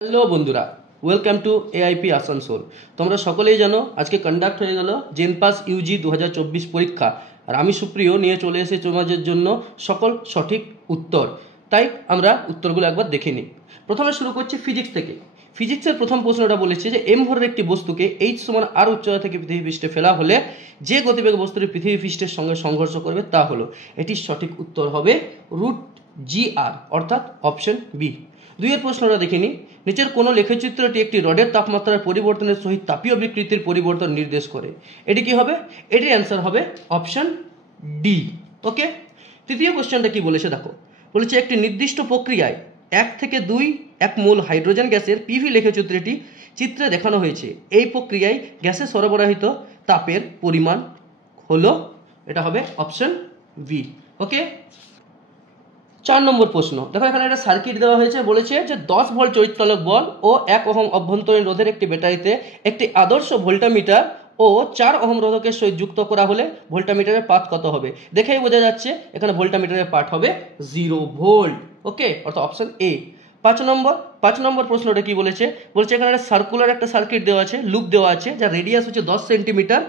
Hello বন্ধুরা, welcome to AIP Asansol. তোমরা সকলেই জানো আজকে কন্ডাক্ট হয়ে গেল জেনপাস ইউজি 2024 পরীক্ষা। আর আমি সুপ্রিয় নিয়ে চলে এসেছি তোমাদের জন্য সকল সঠিক উত্তর। তাই আমরা উত্তরগুলো একবার দেখে নিই। প্রথমে শুরু করছি ফিজিক্স থেকে। ফিজিক্সের প্রথম প্রশ্নটা বলেছে যে এম ভরের একটি বস্তুকে এইচ সমান আর উচ্চতা থেকে পৃথিবী পৃষ্ঠে ফেলা হলে যে গতিবেগ বস্তুটি পৃথিবী পৃষ্ঠের সঙ্গে সংঘর্ষ করবে তা হলো। এটির সঠিক উত্তর হবে রুট জি আর, অর্থাৎ অপশন বি। দুইয়ের প্রশ্নটা দেখে নিই। নিচের কোনো লেখচিত্রটি একটি রডের তাপমাত্রার পরিবর্তনের সহিত তাপীয় বিকৃতির পরিবর্তন নির্দেশ করে। এটি কি হবে? এটির অ্যান্সার হবে অপশন ডি। ওকে, তৃতীয় কোশ্চেনটা কি বলেছে দেখো। বলেছে একটি নির্দিষ্ট প্রক্রিয়ায় 1 থেকে 2 এক মোল হাইড্রোজেন গ্যাসের পিভি লেখচিত্রটি চিত্রে দেখানো হয়েছে। এই প্রক্রিয়ায় গ্যাসে সরবরাহিত তাপের পরিমাণ হলো, এটা হবে অপশন বি। ওকে, 4 নম্বর প্রশ্ন দেখো। এখানে একটা সার্কিট দেওয়া হয়েছে। বলেছে যে 10 ভোল্ট চৈতলক বল ও 1 ওহম অভ্যন্তরীণ রোধের একটি ব্যাটারিতে একটি আদর্শ ভোল্টামিটার ও 4 ওহম রোধকের সহিত যুক্ত করা হলে ভোল্টামিটারের পাঠ কত হবে? দেখেই বোঝা যাচ্ছে এখানে ভোল্টামিটারের পাঠ হবে 0 ভোল্ট। ওকে, অর্থাৎ অপশন এ। 5 নম্বর প্রশ্নটা কি বলেছে। বলছে এখানে একটা সার্কুলার একটা সার্কিট দেওয়া আছে, লুপ দেওয়া আছে, যার রেডিয়াস হচ্ছে 10 সেন্টিমিটার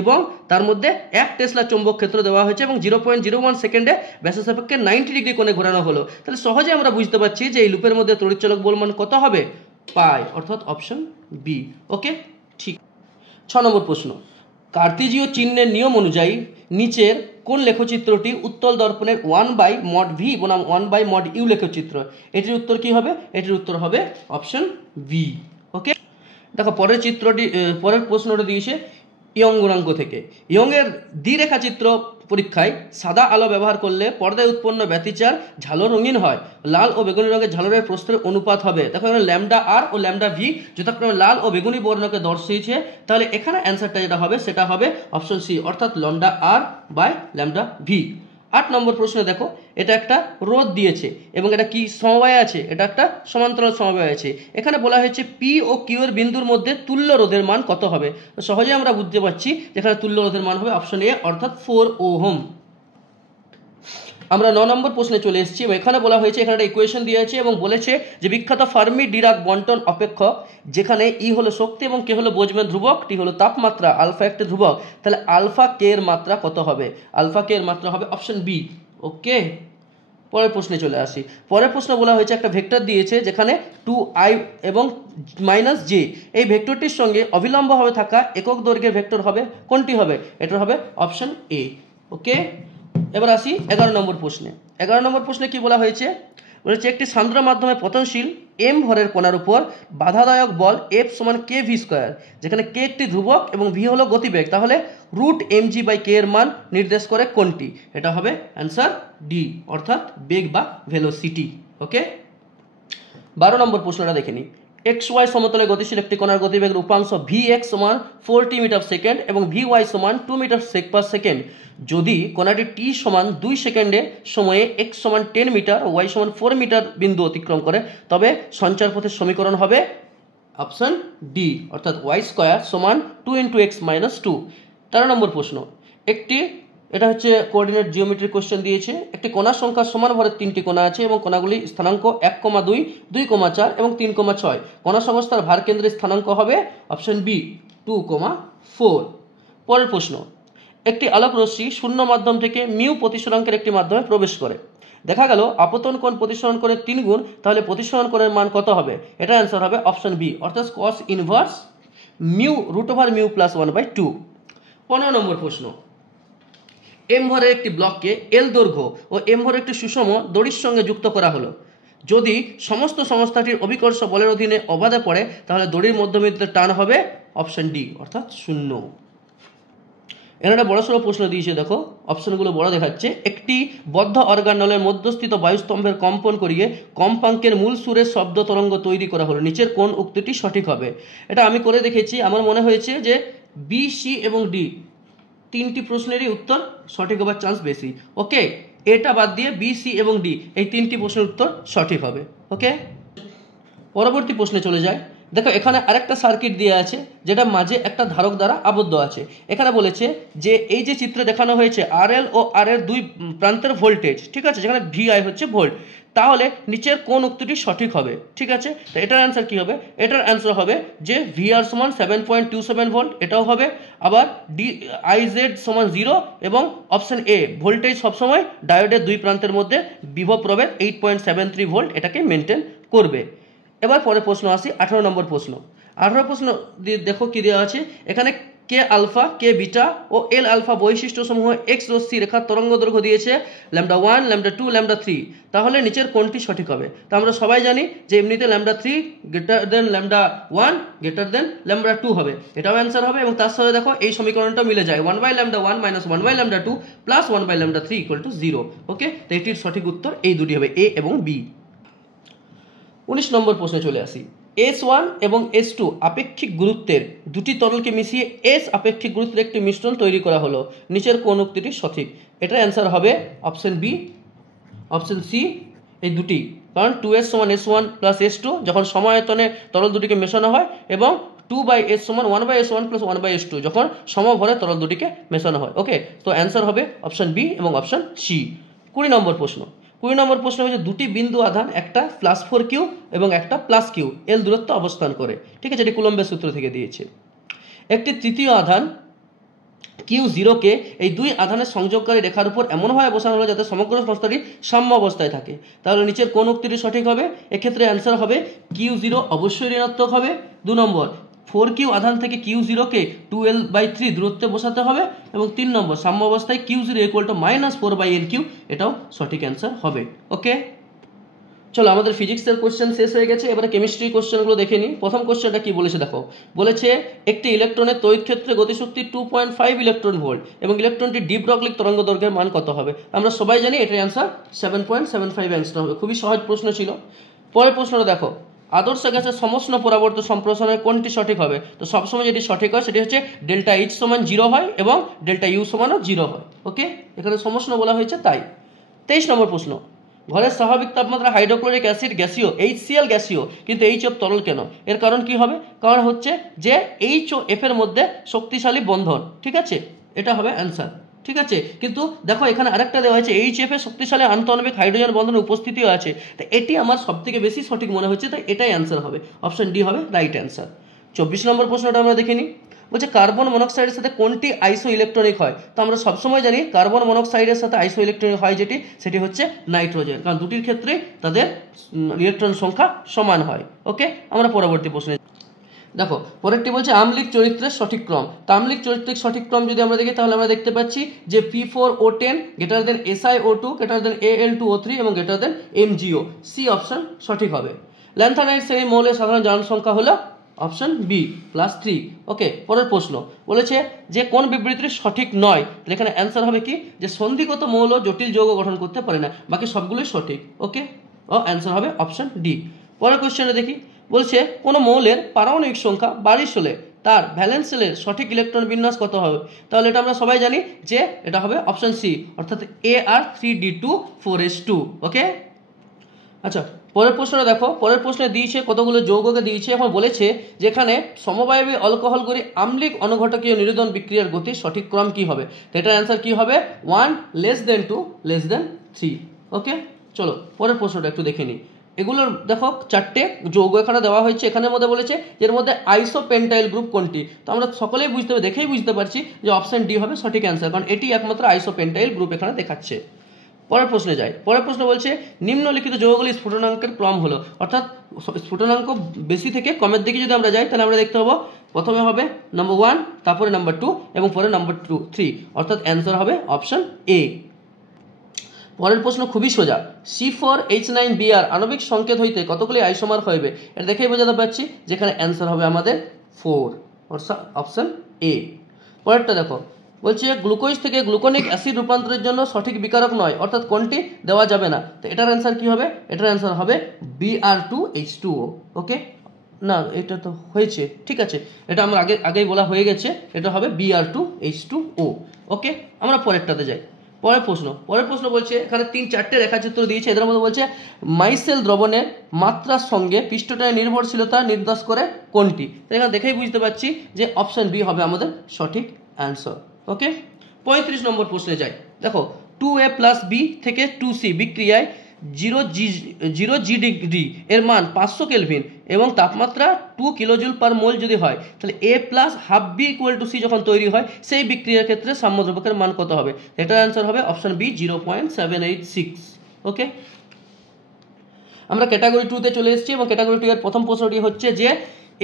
এবং তার মধ্যে 1 টেসলা চৌম্বক ক্ষেত্র দেওয়া হয়েছে এবং 0.01 সেকেন্ডে ব্যাসের সাপেক্ষে 90 ডিগ্রি কোণে ঘোরানো হলো। তাহলে সহজে আমরা বুঝতে পারছি যে এই লুপের মধ্যে তড়িৎচলক বল মান কত হবে? পাই, অর্থাৎ অপশন বি। ওকে, ঠিক। 6 নম্বর প্রশ্ন। কার্তেজীয় চিহ্নের নিয়ম অনুযায়ী নিচের কোন লেখচিত্রটি উত্তল দর্পণের 1/mod v বনাম 1/mod u লেখচিত্র? এটির উত্তর কি হবে? এটির উত্তর হবে অপশন বি। ওকে, দেখো পরের চিত্রটি, পরের প্রশ্নটা দিয়েছে ইয়ং গুণাঙ্ক থেকে। ইয়ংয়ের দ্বিরেখাচিত্র পরীক্ষায় সাদা আলো ব্যবহার করলে পর্দায় উৎপন্ন ব্যতিচার ঝালর রঙিন হয়। লাল ও বেগুনি রঙের ঝালরের প্রস্থের অনুপাত হবে। দেখো এখানে ল্যামডা আর ও ল্যামডা ভি যথাক্রমে লাল ও বেগুনি বর্ণকে দর্শিয়েছে। তাহলে এখানে অ্যান্সারটা যেটা হবে সেটা হবে অপশন সি, অর্থাৎ lambda R by lambda V. 8 number প্রশ্নে দেখো, এটা একটা রোধ দিয়েছে এবং এটা কি সমবায় আছে? এটা একটা সমান্তরাল সমবায় আছে। এখানে বলা হয়েছে পি ও কিউ এর বিন্দুর মধ্যে তুল্য রোধের মান কত হবে? সহজে আমরা বুঝতে পারছি যেখানে তুল্য রোধের মান হবে অপশন এ, অর্থাৎ 4 ওহম। আমরা 9 নম্বর প্রশ্নে চলে এসেছি। এখানে বলা হয়েছে, এখানে একটা ইকুয়েশন দিয়ে আছে এবং বলেছে যে বিখ্যাত ফার্মি ডিরাক বন্টন অপেক্ষক, যেখানে ই হলো শক্তি এবং কে হলো বোঝম্যান ধ্রুবক, টি হলো তাপমাত্রা, আলফা একটি ধ্রুবক। তাহলে আলফা কে এর মাত্রা কত হবে? আলফা কে এর মাত্রা হবে অপশন বি। ওকে, পরের প্রশ্নে চলে আসি। পরের প্রশ্ন বলা হয়েছে একটা ভেক্টর দিয়েছে যেখানে 2i এবং -j এই ভেক্টরটির সঙ্গে অবিলম্বভাবে থাকা একক দৈর্ঘ্যের ভেক্টর হবে। কোনটি হবে? এটা হবে অপশন এ। ওকে, এবার আসি 11 নম্বর প্রশ্নে। 11 নম্বর প্রশ্নে কি বলা হয়েছে? বলেছে একটি সান্দ্র মাধ্যমে পতনশীল এম ভরের কণার উপর বাধাদায়ক বল এফ সমান কে ভি স্কোয়ার, যেখানে কে একটি ধ্রুবক এবং ভি হলো গতিবেগ, তাহলে রুট এম জি বাই কে এর মান নির্দেশ করে কোনটি? এটা হবে অ্যান্সার ডি, অর্থাৎ বেগ বা ভেলোসিটি। ওকে, 12 নম্বর প্রশ্নটা দেখে নিই। এক্স ওয়াই সমতলে গতিশীল একটি কণার গতিবেগের উপাংশ ভি এক্স সমান 40 মিটার সেকেন্ড এবং ভি ওয়াই সমান 2 মিটার পার সেকেন্ড। যদি কণাটি টি সমান 2 সেকেন্ডে সময়ে এক্স সমান 10 মিটার ও ওয়াই সমান 4 মিটার বিন্দু অতিক্রম করে, তবে সঞ্চার পথের সমীকরণ হবে অপশন ডি, অর্থাৎ ওয়াই স্কোয়ার সমান 2 × x - 2। 13 নম্বর প্রশ্ন। এটা হচ্ছে কোঅর্ডিনেট জিওমেট্রি কোশ্চেন দিয়েছে। একটি কণার সংখ্যা সমান ভরের 3টি কণা আছে এবং কণাগুলি স্থানাঙ্ক 1,2, 2,4 এবং 3,6। কণা সংস্থার ভার কেন্দ্রের স্থানাঙ্ক হবে অপশন বি 2,4। পরের প্রশ্ন। একটি আলোক রশ্মি শূন্য মাধ্যম থেকে মিউ প্রতিসরাঙ্কের একটি মাধ্যমে প্রবেশ করে। দেখা গেল আপতন কোণ প্রতিসরণ কোণের 3 গুণ, তাহলে প্রতিসরণ কোণের মান কত হবে? এটা অ্যান্সার হবে অপশন বি, অর্থাৎ cos ইনভার্স মিউ √মিউ + 1/2। 15 নম্বর প্রশ্ন। এম ভরের একটি ব্লককে এল দৈর্ঘ্য ও এম ভরের একটি সুষম দড়ির সঙ্গে যুক্ত করা হলো। যদি সমস্ত সংস্থাটির অভিকর্ষ বলের অধীনে অবাধে পড়ে, তাহলে দড়ির মধ্যবিন্দুতে টান হবে অপশন ডি, অর্থাৎ 0। এখানে একটা বড়সড় প্রশ্ন দিয়েছে, দেখো অপশনগুলো বড় দেখাচ্ছে। একটি বদ্ধ অর্গানলের মধ্যস্থিত বায়ুস্তম্ভের কম্পন করিয়ে কম্পাঙ্কের মূল সুরের শব্দ তরঙ্গ তৈরি করা হলো। নিচের কোন উক্তিটি সঠিক হবে? এটা আমি করে দেখেছি, আমার মনে হয়েছে যে বি, সি এবং ডি 3টি প্রশ্নেরই উত্তর সঠিক হবার চান্স বেশি। ওকে, এটা বাদ দিয়ে বি, সি এবং ডি এই 3টি প্রশ্নের উত্তর সঠিক হবে। ওকে, পরবর্তী প্রশ্নে চলে যায়। দেখো এখানে আরেকটা সার্কিট দেওয়া আছে যেটা মাঝে একটা ধারক দ্বারা আবদ্ধ আছে। এখানে বলেছে যে এই যে চিত্রে দেখানো হয়েছে আর এল ও আর এর দুই প্রান্তের ভোল্টেজ, ঠিক আছে, যেখানে ভিআই হচ্ছে ভোল্ট, তাহলে নিচের কোন উক্তিটি সঠিক হবে? ঠিক আছে, তো এটার অ্যান্সার কি হবে? এটার অ্যান্সার হবে যে VR সমান 7.27 ভোল্ট, এটাও হবে। আবার IZ সমান 0 এবং অপশন এ ভোল্টেজ সবসময় ডায়োডের দুই প্রান্তের মধ্যে বিভব প্রভেদ 8.73 ভোল্ট এটাকে মেনটেন করবে। এবার পরের প্রশ্ন আসি, 18 নম্বর প্রশ্ন। 18 প্রশ্ন দেখো কি দেওয়া আছে এখানে। কে আলফা, কে বিটা ও এল আলফা বৈশিষ্ট্য সমূহ এক্স রশ্মি রেখার তরঙ্গ দৈর্ঘ্য দিয়েছে λ1, λ2, λ3, তাহলে নিচের কোনটি সঠিক হবে? তো আমরা সবাই জানি যে এমনিতে λ3 গ্রেটার দেন λ1 গ্রেটার দেন λ2 হবে, এটাও অ্যান্সার হবে। এবং তার সাথে দেখো এই সমীকরণটা মিলে যায় 1/λ1 মাইনাস 1/λ2 প্লাস 1/λ3 ইকুয়াল টু 0। ওকে, তো এটির সঠিক উত্তর এই দুটি হবে, এ এবং বি। 19 নম্বর প্রশ্নে চলে আসি। S1 এবং S2 আপেক্ষিক গুরুত্বের দুটি তরলকে মিশিয়ে S আপেক্ষিক গুরুত্বের একটি মিশ্রণ তৈরি করা হলো, নিচের কোন উক্তিটি সঠিক? এটার অ্যান্সার হবে অপশন বি, অপশন সি, এই দুটি। কারণ 2S সমান S1 প্লাস S2 যখন সমায়তনে তরল দুটিকে মেশানো হয়, এবং 2/S সমান 1/S1 প্লাস 1/S2 যখন সমভরে তরল দুটিকে মেশানো হয়। ওকে, তো অ্যান্সার হবে অপশন বি এবং অপশন সি। 20 নম্বর প্রশ্ন। 20 নম্বর প্রশ্ন হচ্ছে দুটি বিন্দু আধান, একটা +4Q এবং একটা +Q L দূরত্ব অবস্থান করে। ঠিক আছে, এটি কুলম্বের সূত্র থেকে দিয়েছে। একটি তৃতীয় আধান Q0কে এই দুই আধানের সংযোগকারী রেখার উপর এমনভাবে বসানো হলো যাতে সমগ্র সংস্থাটি সাম্য অবস্থায় থাকে, তাহলে নিচের কোন উক্তিটি সঠিক হবে? এক্ষেত্রে অ্যান্সার হবে Q0 অবশ্যই ঋণাত্মক হবে। 2 নম্বর 4Q আধান থেকে Q0কে 2L/3 দূরত্বে বসাতে হবে। এবং 3 নম্বর সাম্য অবস্থায় Q0 = -4/LQ, এটাও সঠিক অ্যান্সার হবে। ওকে, চলো আমাদের ফিজিক্সের কোশ্চেন শেষ হয়ে গেছে, এবারে কেমিস্ট্রি কোশ্চেনগুলো দেখে নিই। প্রথম কোশ্চেনটা কি বলেছে দেখো, বলেছে একটি ইলেকট্রনের তড়িৎ ক্ষেত্রে গতিশক্তি 2.5 ইলেকট্রন ভোল্ট এবং ইলেকট্রনটি ডি ব্রগলি তরঙ্গ দৈর্ঘ্যের মান কত হবে? আমরা সবাই জানি এটার অ্যান্সার 7.75 অ্যাংস্ট্রম হবে। খুবই সহজ প্রশ্ন ছিল। পরের প্রশ্নটা দেখো, আদর্শ গ্যাসের সমষ্ণ পরাবর্ত সম্প্রসারণের কোনটি সঠিক হবে? তো সবসময় যেটি সঠিক হয় সেটি হচ্ছে ΔH সমান 0 হয় এবং ΔU সমানও 0 হয়। ওকে, এখানে সমষ্ণ বলা হয়েছে তাই। 23 নম্বর প্রশ্ন, ঘরের স্বাভাবিক তাপমাত্রা হাইড্রোক্লোরিক অ্যাসিড গ্যাসীয়, HCl গ্যাসীয়, কিন্তু HF তরল কেন? এর কারণ কি হবে? কারণ হচ্ছে যে H ও F এর মধ্যে শক্তিশালী বন্ধন। ঠিক আছে, এটা হবে অ্যান্সার। ঠিক আছে, কিন্তু দেখো এখানে আরেকটা দেওয়া হয়েছে HF এর শক্তিশালী আন্তঃআণবিক হাইড্রোজেন বন্ধনের উপস্থিতিও আছে। তো এটি আমার সবথেকে বেশি সঠিক মনে হচ্ছে, তাই এটাই অ্যান্সার হবে, অপশন ডি হবে রাইট অ্যান্সার। 24 নম্বর প্রশ্নটা আমরা দেখে নিই। বলছে কার্বন মনোক্সাইডের সাথে কোনটি আইসো ইলেকট্রনিক হয়? তো আমরা সবসময় জানি কার্বন মনোক্সাইডের সাথে আইসো ইলেকট্রনিক হয় সেটি হচ্ছে নাইট্রোজেন, কারণ দুটির ক্ষেত্রে তাদের ইলেকট্রন সংখ্যা সমান হয়। ওকে, আমরা পরবর্তী প্রশ্নে দেখো, পরেরটি বলছে আম্লিক চরিত্রের সঠিক ক্রম। তো আম্লিক চরিত্রের সঠিক ক্রম যদি আমরা দেখি তাহলে আমরা দেখতে পাচ্ছি যে P4O10 greater than SiO2 greater than Al2O3 এবং greater than MgO, C option সঠিক হবে। ল্যান্থানাইট শ্রেণীর মৌলের সাধারণ জারণ সংখ্যা হলো অপশন বি +3। ওকে, পরের প্রশ্ন বলেছে যে কোন বিবৃতিটি সঠিক নয়? এখানে অ্যান্সার হবে কি, যে সন্ধিগত মৌল জটিল যৌগ গঠন করতে পারে না, বাকি সবগুলোই সঠিক। ওকে, ও অ্যান্সার হবে অপশন ডি। পরের কোশ্চেনটা দেখি, বলছে কোনো মৌলের পারমাণবিক সংখ্যা 22 হলে তার ভ্যালেন্স শেলের সঠিক ইলেকট্রন বিন্যাস কত হবে? তাহলে এটা আমরা সবাই জানি যে এটা হবে অপশন সি, অর্থাৎ Ar3D2 4s2। ওকে, আচ্ছা পরের প্রশ্নটা দেখো, পরের প্রশ্নে দিয়েছে কতগুলো যৌগকে দিয়েছে, এখন বলেছে যেখানে সমবায়বী অ্যালকোহলগুলি আম্লিক অনুঘটকীয় নিরোধন বিক্রিয়ার গতির সঠিক ক্রম কি হবে? তো এটার অ্যান্সার কি হবে? 1 <2 <3। ওকে, চলো পরের প্রশ্নটা একটু দেখে নিই। এগুলোর দেখো 4টে যৌগ এখানে দেওয়া হয়েছে, এখানের মধ্যে বলেছে এর মধ্যে আইসোপেন্টাইল গ্রুপ কোনটি? তো আমরা সকলেই দেখেই বুঝতে পারছি যে অপশন ডি হবে সঠিক অ্যান্সার, কারণ এটি একমাত্র আইসোপেন্টাইল গ্রুপ এখানে দেখাচ্ছে। পরের প্রশ্নে যাই। পরের প্রশ্ন বলছে নিম্নলিখিত যৌগগুলি স্ফুটনাঙ্কের ক্রম হলো, অর্থাৎ স্ফুটনাঙ্ক বেশি থেকে কমের দিকে যদি আমরা যাই তাহলে আমরা দেখতে পাবো প্রথমে হবে নাম্বার 1, তারপরে নাম্বার 2 এবং পরে নাম্বার 3, অর্থাৎ অ্যান্সার হবে অপশন এ। পরের প্রশ্ন খুবই সোজা, C4H9Br আণবিক সংকেত হইতে কতগুলি আইসোমার হইবে? এটা দেখেই বোঝাতে পারছি যেখানে অ্যান্সার হবে আমাদের 4, অর্থাৎ অপশন এ। পরেরটা দেখো, বলছে গ্লুকোজ থেকে গ্লুকোনিক অ্যাসিড রূপান্তরের জন্য সঠিক বিকারক নয়, অর্থাৎ কোনটি দেওয়া যাবে না? তো এটার অ্যান্সার কি হবে? এটার অ্যান্সার হবে Br2H2O। ওকে, না এটা তো হয়েছে, ঠিক আছে, এটা আমরা আগেই বলা হয়ে গেছে, এটা হবে Br2H2O। ওকে, আমরা পরেরটাতে যাই। পরের প্রশ্ন বলছে এখানে 3-4টে রেখাচিত্র দিয়েছে, এদের মধ্যে বলছে মাইসেল দ্রবণের মাত্রার সঙ্গে পৃষ্ঠটায় নির্ভরশীলতা নির্দেশ করে কোনটি? এখানে দেখেই বুঝতে পারছি যে অপশন বি হবে আমাদের সঠিক অ্যান্সার। ওকে, 35 নম্বর প্রশ্নে যাই। দেখো 2A + B থেকে 2C বিক্রিয়ায় 0 জি ডিগ্রি এর মান 500 কেলভিন এবং তাপমাত্রা 2 কিলোজুল পার মোল যদি হয়, তাহলে A plus half B equal to C যখন তৈরি হয় সেই বিক্রিয়ার ক্ষেত্রে সাম্য দ্রবকের মান কত হবে? এটার অ্যান্সার হবে অপশন বি 0.786। ওকে, আমরা ক্যাটাগরি 2তে চলে এসেছি এবং ক্যাটাগরি 2 এর প্রথম প্রশ্নটি হচ্ছে যে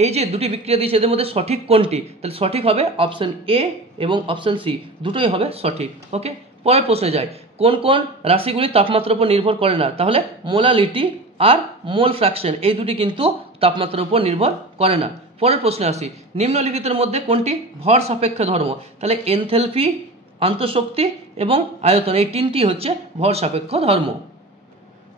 এই যে দুটি বিক্রিয়া দিয়েছে এদের মধ্যে সঠিক কোনটি? তাহলে সঠিক হবে অপশন এ এবং অপশন সি, দুটোই হবে সঠিক। ওকে, পরের প্রশ্নে যাই। কোন কোন রাশিগুলি তাপমাত্রার উপর নির্ভর করে না? তাহলে মোলালিটি আর মোল ফ্র্যাকশন এই দুটি কিন্তু তাপমাত্রার উপর নির্ভর করে না। পরের প্রশ্নে আসি, নিম্নলিখিতের মধ্যে কোনটি ভর সাপেক্ষ ধর্ম? তাহলে এনথ্যালপি, আন্তঃশক্তি এবং আয়তন এই তিনটি হচ্ছে ভর সাপেক্ষ ধর্ম।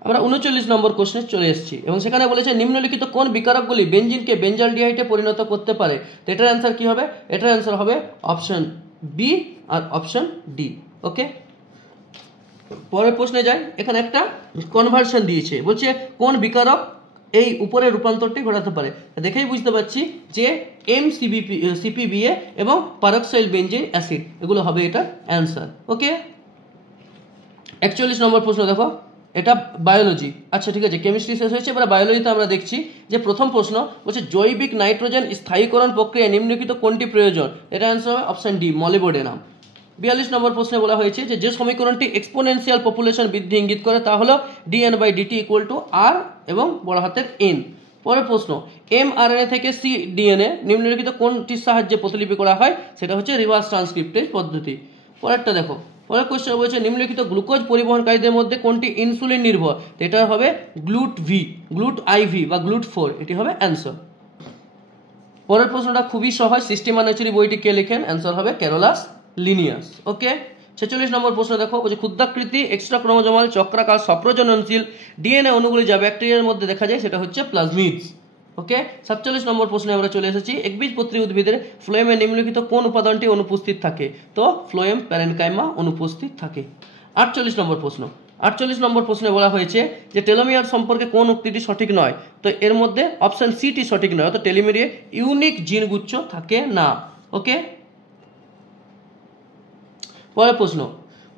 আমরা 39 নম্বর কোশ্চেনে চলে এসেছি এবং সেখানে বলেছে নিম্নলিখিত কোন বিকারকগুলি বেঞ্জিনকে বেঞ্জালডিহাইডে পরিণত করতে পারে? তো এটার অ্যান্সার কি হবে? এটার অ্যান্সার হবে অপশন বি আর অপশন ডি। ওকে, পরের প্রশ্নে যাই। এখানে একটা কনভার্সন দিয়েছে, বলছে কোন বিকারক এই উপরের রূপান্তরটি ঘটাতে পারে? দেখেই বুঝতে পারছি যে সিপিবিএ এবং পারক্সাইল বেঞ্জিন অ্যাসিড এগুলো হবে এটার অ্যান্সার। ওকে, 41 নম্বর প্রশ্ন দেখো, এটা বায়োলজি। আচ্ছা ঠিক আছে, কেমিস্ট্রি শেষ হয়েছে, এবার বায়োলজিতে আমরা দেখছি যে প্রথম প্রশ্ন বলছে জৈবিক নাইট্রোজেন স্থায়ীকরণ প্রক্রিয়ায় নিম্নলিখিত কোনটি প্রয়োজন? এটা অ্যান্সার হবে অপশন ডি মলিবডেনাম। 42 নম্বর প্রশ্নে বলা হয়েছে যে সমীকরণটি এক্সপোনেনশিয়াল পপুলেশন বৃদ্ধি ইঙ্গিত করে তা হলো dn/dt ইকুয়াল টু আর এবং বড় হাতের এন। পরের প্রশ্ন, mRNA থেকে cDNA নিম্নলিখিত কোনটির সাহায্যে প্রতিলিপি করা হয়? সেটা হচ্ছে রিভার্স ট্রান্সক্রিপ্টেজ পদ্ধতি। পরেরটা দেখো, পরের কোশ্চেন বলছে নিম্নলিখিত গ্লুকোজ পরিবহনকারীদের মধ্যে কোনটি ইনসুলিন নির্ভর? এটা হবে গ্লুট IV বা GLUT4, এটি হবে অ্যান্সার। পরের প্রশ্নটা খুবই সহজ, সিস্টেমানেচুরি বইটি কে লেখেন? অ্যান্সার হবে ক্যারোলাস লিনিয়াস। ওকে, 46 নম্বর প্রশ্ন দেখো, বলছে ক্ষুদ্রাকৃতি এক্সট্রা ক্রোমোজোমাল চক্রাকার সপ্রজননশীল ডিএনএ অণুগুলি যা ব্যাকটেরিয়ার মধ্যে দেখা যায় সেটা হচ্ছে প্লাজমিডস। ওকে, 47 নম্বর প্রশ্নে আমরা চলে এসেছি, একবীজপত্রী উদ্ভিদের ফ্লোয়েমে নিম্নলিখিত কোন উপাদানটি অনুপস্থিত থাকে? তো ফ্লোয়েম প্যারেনকাইমা অনুপস্থিত থাকে। 48 নম্বর প্রশ্ন, 48 নম্বর প্রশ্নে বলা হয়েছে যে টেলোমিয়ার সম্পর্কে কোন উক্তিটি সঠিক নয়? তো এর মধ্যে অপশন সিটি সঠিক নয়, অর্থাৎ টেলোমিয়ারে ইউনিক জিনগুচ্ছ থাকে না। ওকে, পরের প্রশ্ন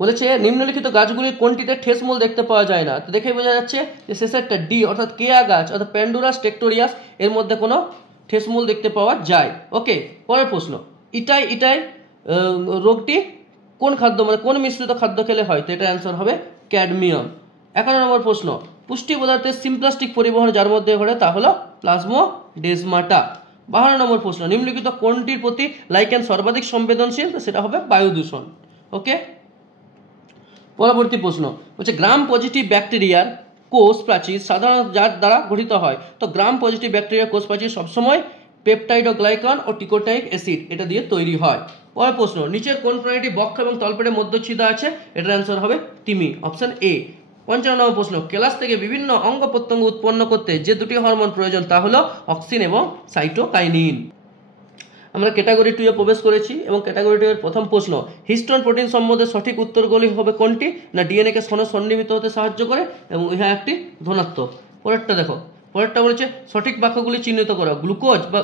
বলেছে নিম্নলিখিত গাছগুলির কোনটিতে ঠেসমূল দেখতে পাওয়া যায় না? তো দেখে বোঝা যাচ্ছে যে শেষেরটা ডি অর্থাৎ কেয়া গাছ অর্থাৎ প্যান্ডুরাস টেক্টোরিয়াস এর মধ্যে কোনো ঠেসমূল দেখতে পাওয়া যায়। ওকে, পরের প্রশ্ন, ইটাই রোগটি কোন খাদ্য মানে কোন মিশ্রিত খাদ্য খেলে হয়? তো এটা অ্যান্সার হবে ক্যাডমিয়াম। 51 নম্বর প্রশ্ন, পুষ্টি পদার্থের সিমপ্লাস্টিক পরিবহন যার মধ্যে ঘটে তা হলো প্লাজমোডেসমাটা। 52 নম্বর প্রশ্ন, নিম্নলিখিত কোনটির প্রতি লাইকেন সর্বাধিক সংবেদনশীল? সেটা হবে বায়ু দূষণ। ওকে, পরবর্তী প্রশ্ন হচ্ছে গ্রাম পজিটিভ ব্যাকটেরিয়ার কোষ প্রাচীর সাধারণত যার দ্বারা গঠিত হয়? তো গ্রাম পজিটিভ ব্যাকটেরিয়ার কোষ প্রাচীর সবসময় পেপটাইডোগ্লাইকান ও টিকোটাইক অ্যাসিড এটা দিয়ে তৈরি হয়। পরের প্রশ্ন, নিচের কোন প্রাণীটি বক্ষ এবং তলপেটের মধ্যচ্ছিদা আছে? এটার অ্যান্সার হবে তিমি, অপশন এ। 55 নম্বর প্রশ্ন, কেলাস থেকে বিভিন্ন অঙ্গ প্রত্যঙ্গ উৎপন্ন করতে যে দুটি হরমোন প্রয়োজন তা হলো অক্সিন এবং সাইটোকাইনিন। আমরা ক্যাটাগরি 2 এ প্রবেশ করেছি এবং ক্যাটাগরি 2 এর প্রথম প্রশ্ন, হিস্টোন প্রোটিন সম্বন্ধে সঠিক উত্তরগুলি হবে কোনটি? না ডিএনএ কে সন্নিহিত হতে সাহায্য করে এবং ইহা একটি ধনাত্মক। পরেরটা দেখো, পরেরটা বলেছে সঠিক বাক্যগুলি চিহ্নিত করো, গ্লুকোজ বা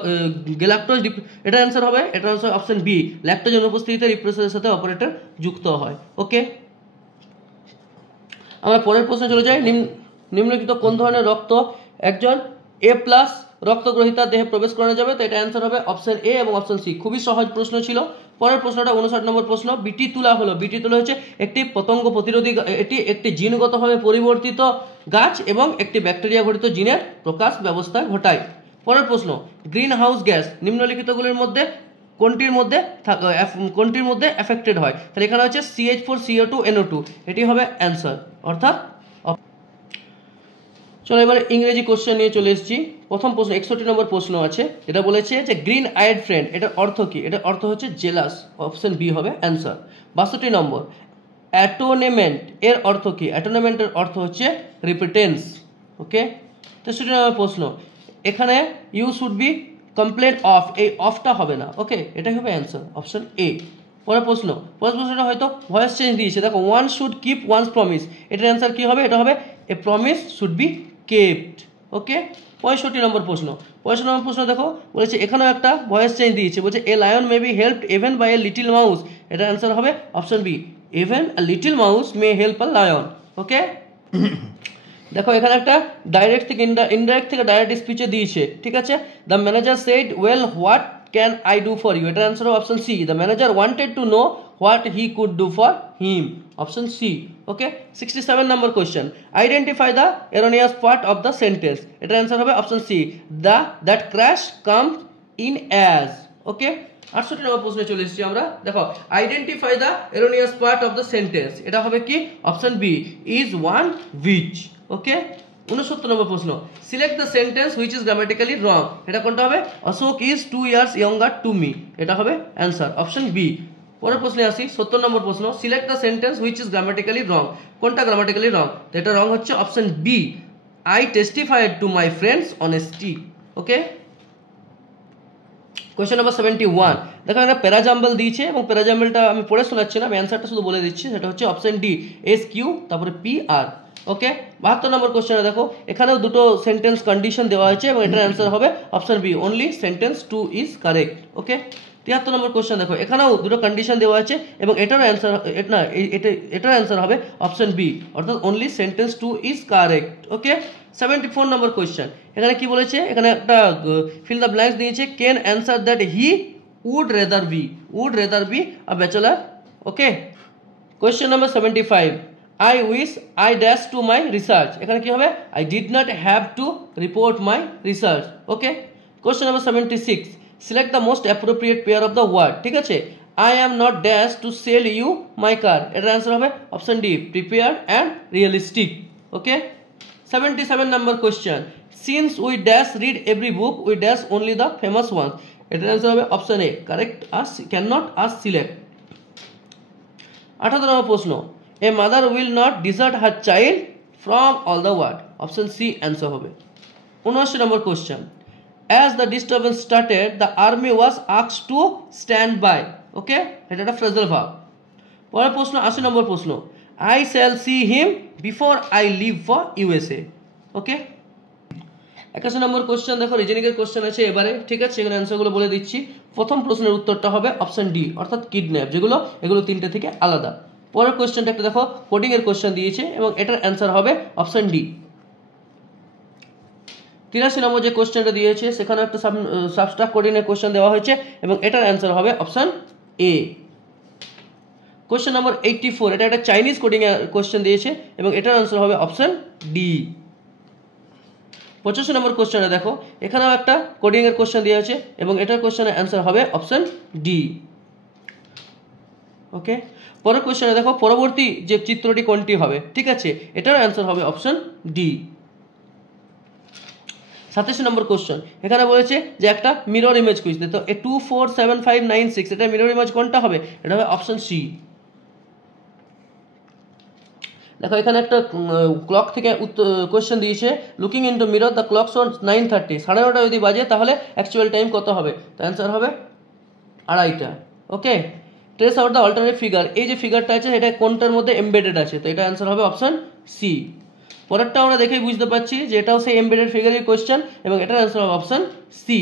গ্যালাক্টোজ এটা অ্যান্সার হবে, এটা অ্যান্সার অপশন বি, ল্যাকটোজ অনুপস্থিতিতে রিপ্রেসের সাথে অপারেটর যুক্ত হয়। ওকে, আমরা পরের প্রশ্নে চলে যাই। নিম্নলিখিত কোন ধরনের রক্ত একজন এ প্লাস রক্তগ্রহীতার দেহে প্রবেশ করানো যাবে? তো এটা অ্যান্সার হবে অপশন এ এবং অপশন সি, খুবই সহজ প্রশ্ন ছিল। পরের প্রশ্নটা 59 নম্বর প্রশ্ন, বিটি তুলা হলো, বিটি তুলা হচ্ছে একটি পতঙ্গ প্রতিরোধী, এটি একটি জিনগতভাবে পরিবর্তিত গাছ এবং একটি ব্যাকটেরিয়া ঘটিত জিনের প্রকাশ ব্যবস্থা ঘটায়। পরের প্রশ্ন, গ্রিন হাউস গ্যাস নিম্নলিখিতগুলির মধ্যে কোনটির মধ্যে এফেক্টেড হয়? তাহলে এখানে হচ্ছে CH4CO2NO2, এটি হবে অ্যান্সার অর্থাৎ। চলো এবারে ইংরেজি কোশ্চেন নিয়ে চলে এসেছি। প্রথম প্রশ্ন 61 নম্বর প্রশ্ন আছে, এটা বলেছে যে গ্রিন আইড ফ্রেন্ড এটার অর্থ কি? এটার অর্থ হচ্ছে জেলাস, অপশন বি হবে অ্যান্সার। 62 নম্বর, অ্যাটোনেমেন্ট এর অর্থ কি? অ্যাটোনেমেন্টের অর্থ হচ্ছে রিপিটেন্স। ওকে, 63 নম্বর প্রশ্ন, এখানে you should be complain of, এই অফটা হবে না। ওকে, এটাই হবে অ্যান্সার অপশন এ। পরের প্রশ্নটা হয়তো ভয়েস চেঞ্জ দিয়েছে, দেখো one should keep one's promise, এটার অ্যান্সার কি হবে? এটা হবে a promise should be kept. Okay, 65 number প্রশ্ন, 65 নম্বর প্রশ্ন দেখো বলেছে এখানেও একটা ভয়েস চেঞ্জ দিয়েছে, বলছে a lion may be helped even by a little mouse, এটার অ্যান্সার হবে option B, even a little mouse may help a lion. Okay, দেখো এখানে একটা ডাইরেক্ট থেকে ইনডাইরেক্ট থেকে ডাইরেক্ট স্পিচে দিয়েছে, ঠিক আছে। The manager said well what can I do for you, এটার অ্যান্সার হবে option C. The manager wanted to know what he could do for him, option C. Okay, 67 number question, identify the erroneous part of the sentence, এটার answer হবে option C, the that crash comes in as. Okay, 68 number প্রশ্নে চলে এসেছি আমরা। দেখো identify the erroneous part of the sentence, এটা হবে কি option B, is one which. Okay, 69 number প্রশ্ন, select the sentence which is grammatically wrong, এটা কোনটা হবে, Ashok is 2 years younger to me, এটা হবে অ্যান্সার অপশন বি। পরের প্রশ্নে আসি, 70 নম্বর প্রশ্ন, select the sentence which is grammatically wrong, কোনটা গ্রামাটিক্যালি রং, তো এটা রং হচ্ছে option B, I testified to my friend's honesty. Okay, question number 71, দেখো এখানে প্যারাজাম্বল দিয়েছে এবং প্যারাজাম্বলটা আমি পড়ে শোনাচ্ছি না, আমি অ্যান্সারটা শুধু বলে দিচ্ছি, সেটা হচ্ছে অপশন ডি, এস কিউ তারপরে পি আর। ওকে, 72 নম্বর কোয়েশ্চেনে দেখো এখানেও দুটো সেন্টেন্স কন্ডিশন দেওয়া হয়েছে এবং এটার অ্যান্সার হবে option B, only sentence 2 is correct. Okay, 73 number question, দেখো এখানেও দুটো কন্ডিশন দেওয়া আছে এবং এটার অ্যান্সার না, এটার অ্যান্সার হবে অপশন বি, অর্থাৎ only sentence 2 is correct. Okay, 74 number question, এখানে কি বলেছে, এখানে একটা ফিল দ্য ব্ল্যাঙ্কস দিয়েছে, can answer that he would rather be a bachelor. Okay, question number 75, I wish I dash to my research, এখানে কি হবে, I did not have to report my research. Okay, question number 76, select the most appropriate pair of the word, ঠিক আছে, I am not dash to sell you my car, এটার answer হবে option D, prepare and realistic. Okay, 77 number question, since we dash read every book we dash only the famous ones, এটার answer হবে option A, correct as can not as select. 78 number প্রশ্ন, a mother will not desert her child from all the world, option C answer হবে। 79 number question, as the disturbance started the army was asked to stand by. Okay, এটা একটা phrasal verb. পরের প্রশ্ন, 80 নম্বর প্রশ্ন, I shall see him before I leave for USA. Okay, 81 number question, দেখো রিজনিংয়ের question আছে এবারে, ঠিক আছে, এখানে অ্যান্সারগুলো বলে দিচ্ছি। প্রথম প্রশ্নের উত্তরটা হবে অপশন ডি, অর্থাৎ কিডন্যাপ, এগুলো তিনটে থেকে আলাদা। পরের কোয়েশ্চেনটা একটা দেখো কোডিংয়ের কোয়েশ্চেন দিয়েছে এবং এটার অ্যান্সার হবে অপশন ডি। 83 নম্বর যে কোয়েশ্চেনটা দিয়েছে সেখানে একটা সাবস্ট্রাক্ট কোডিংয়ের কোয়েশ্চেন দেওয়া হয়েছে এবং এটার অ্যান্সার হবে অপশন এ। কোয়েশ্চেন নাম্বার 84, এটা একটা চাইনিজ কোডিংয়ের কোয়েশ্চেন দিয়েছে এবং এটার অ্যান্সার হবে অপশন ডি। 85 নম্বর কোয়েশ্চেনে দেখো এখানেও একটা কোডিংয়ের কোয়েশ্চেন দেওয়া আছে এবং এটার কোয়েশ্চেনের অ্যান্সার হবে অপশন ডি। ওকে, পরের কোয়েশ্চেনে দেখো পরবর্তী যে চিত্রটি কোনটি হবে, ঠিক আছে, এটার অ্যান্সার হবে অপশন ডি। 87 নম্বর কোয়েশ্চেন, এখানে বলেছে যে একটা মিরর ইমেজ কুইজ দিতে, 247596, এটা মিরর ইমেজ কোনটা হবে, এটা হবে অপশন সি। দেখো এখানে একটা ক্লক থেকে কোয়েশ্চেন দিয়েছে, looking into mirror the clock shows 9:30, 9:30 যদি বাজে তাহলে অ্যাকচুয়াল টাইম কত হবে, তো অ্যান্সার হবে 2:30। Okay, trace out the alternate figure, এই যে ফিগারটা আছে এটা কোনটার মধ্যে এমবেডেড আছে, তো এটা অ্যান্সার হবে অপশন সি। পরেরটা আমরা দেখেই বুঝতে পারছি যে এটাও সেই এমবেডেড ফিগারের কোয়েশ্চেন এবং এটার অ্যান্সার হবে অপশন সি।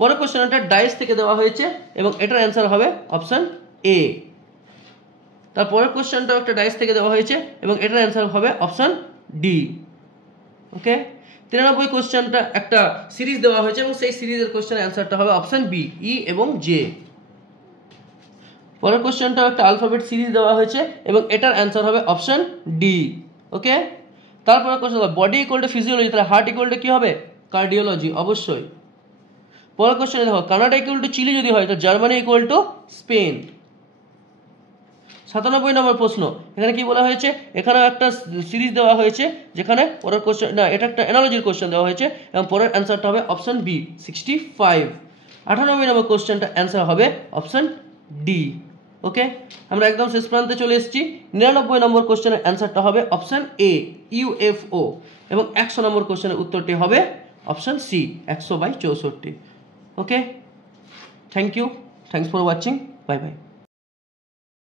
পরের কোয়েশ্চেনটা ডাইস থেকে দেওয়া হয়েছে এবং এটার অ্যান্সার হবে অপশন এ। তারপরের কোয়েশ্চেনটাও একটা ডাইস থেকে দেওয়া হয়েছে এবং এটার অ্যান্সার হবে অপশন ডি। ওকে, 93 কোয়েশ্চেনটা একটা সিরিজ দেওয়া হয়েছে এবং সেই সিরিজের কোয়েশ্চেনের অ্যান্সারটা হবে অপশন বি, ই এবং জে। পরের কোয়েশ্চেনটাও একটা আলফাবেট সিরিজ দেওয়া হয়েছে এবং এটার অ্যান্সার হবে অপশন ডি। ওকে, তারপরে question, body equal to physiology, তাহলে হার্ট ইকুয়াল টু কি হবে, কার্ডিওলজি, অবশ্যই। পরের কোয়েশ্চেনে দেখো কানাডা ইকুয়াল টু চিলি যদি হয় তো জার্মানি ইকুয়াল টু স্পেন। 97 নম্বর প্রশ্ন, এখানে কি বলা হয়েছে, এখানেও একটা সিরিজ দেওয়া হয়েছে যেখানে পরের কোয়েশ্চেন, না এটা একটা অ্যানালজির কোয়েশ্চেন দেওয়া হয়েছে এবং পরের অ্যান্সারটা হবে অপশন বি, 65। 98 নম্বর কোয়েশ্চেনটা অ্যান্সার হবে অপশন ডি। ওকে, আমরা একদম শেষ প্রান্তে চলে এসেছি। 99 নম্বর কোয়েশ্চেনের অ্যান্সারটা হবে অপশন এ, ইউএফও, এবং 100 নম্বর কোয়েশ্চেনের উত্তরটি হবে option C, 100/64। Okay, thank you, thanks for watching, bye by.